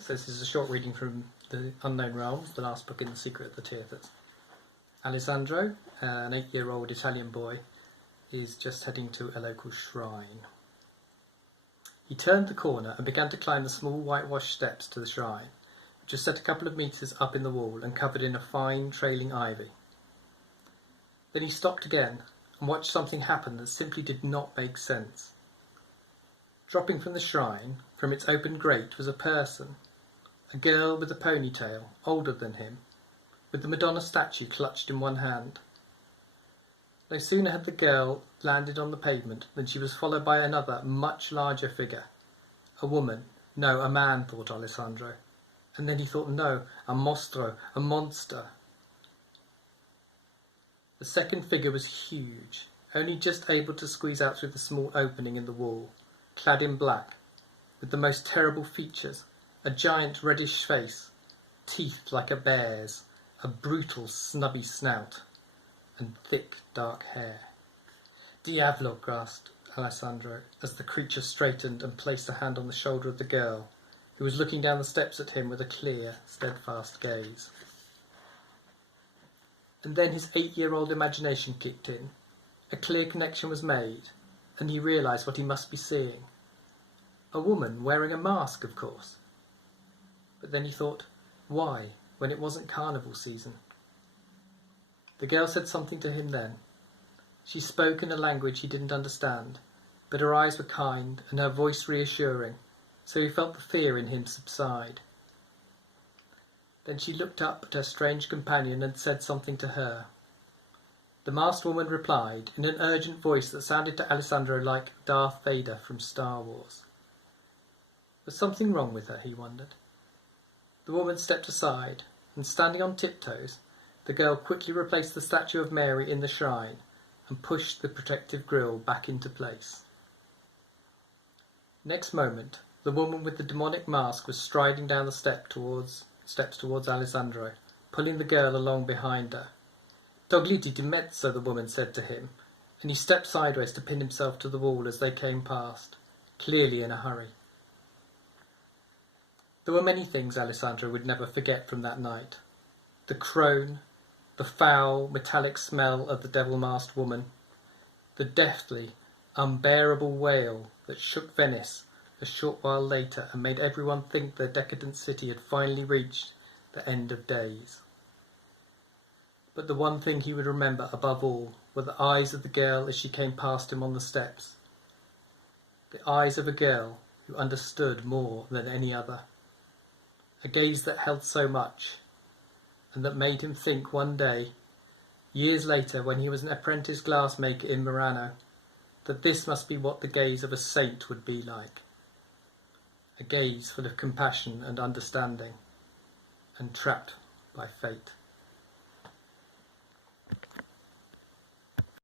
So this is a short reading from The Unknown Realms, the last book in the Secret of the Tirthas. Alessandro, an 8-year-old Italian boy, is just heading to a local shrine. He turned the corner and began to climb the small whitewashed steps to the shrine, which was set a couple of metres up in the wall and covered in a fine trailing ivy. Then he stopped again and watched something happen that simply did not make sense. Dropping from the shrine, from its open grate, was a person, a girl with a ponytail, older than him, with the Madonna statue clutched in one hand. No sooner had the girl landed on the pavement than she was followed by another, much larger figure. A woman, no, a man, thought Alessandro. And then he thought, no, a mostro, a monster. The second figure was huge, only just able to squeeze out through the small opening in the wall, clad in black, with the most terrible features, a giant reddish face, teeth like a bear's, a brutal snubby snout, and thick dark hair. Diavolo, gasped Alessandro, as the creature straightened and placed a hand on the shoulder of the girl, who was looking down the steps at him with a clear, steadfast gaze. And then his 8-year-old imagination kicked in. A clear connection was made, and he realised what he must be seeing. A woman wearing a mask, of course. But then he thought, why, when it wasn't carnival season? The girl said something to him then. She spoke in a language he didn't understand, but her eyes were kind and her voice reassuring, so he felt the fear in him subside. Then she looked up at her strange companion and said something to her. The masked woman replied in an urgent voice that sounded to Alessandro like Darth Vader from Star Wars. Was something wrong with her, he wondered. The woman stepped aside, and standing on tiptoes, the girl quickly replaced the statue of Mary in the shrine and pushed the protective grille back into place. Next moment, the woman with the demonic mask was striding down the steps towards Alessandro, pulling the girl along behind her. Togliti di mezzo, the woman said to him, and he stepped sideways to pin himself to the wall as they came past, clearly in a hurry. There were many things Alessandro would never forget from that night. The crone, the foul, metallic smell of the devil-masked woman, the deathly, unbearable wail that shook Venice a short while later and made everyone think the decadent city had finally reached the end of days. But the one thing he would remember above all were the eyes of the girl as she came past him on the steps. The eyes of a girl who understood more than any other. A gaze that held so much, and that made him think one day, years later when he was an apprentice glassmaker in Murano, that this must be what the gaze of a saint would be like. A gaze full of compassion and understanding, and trapped by fate.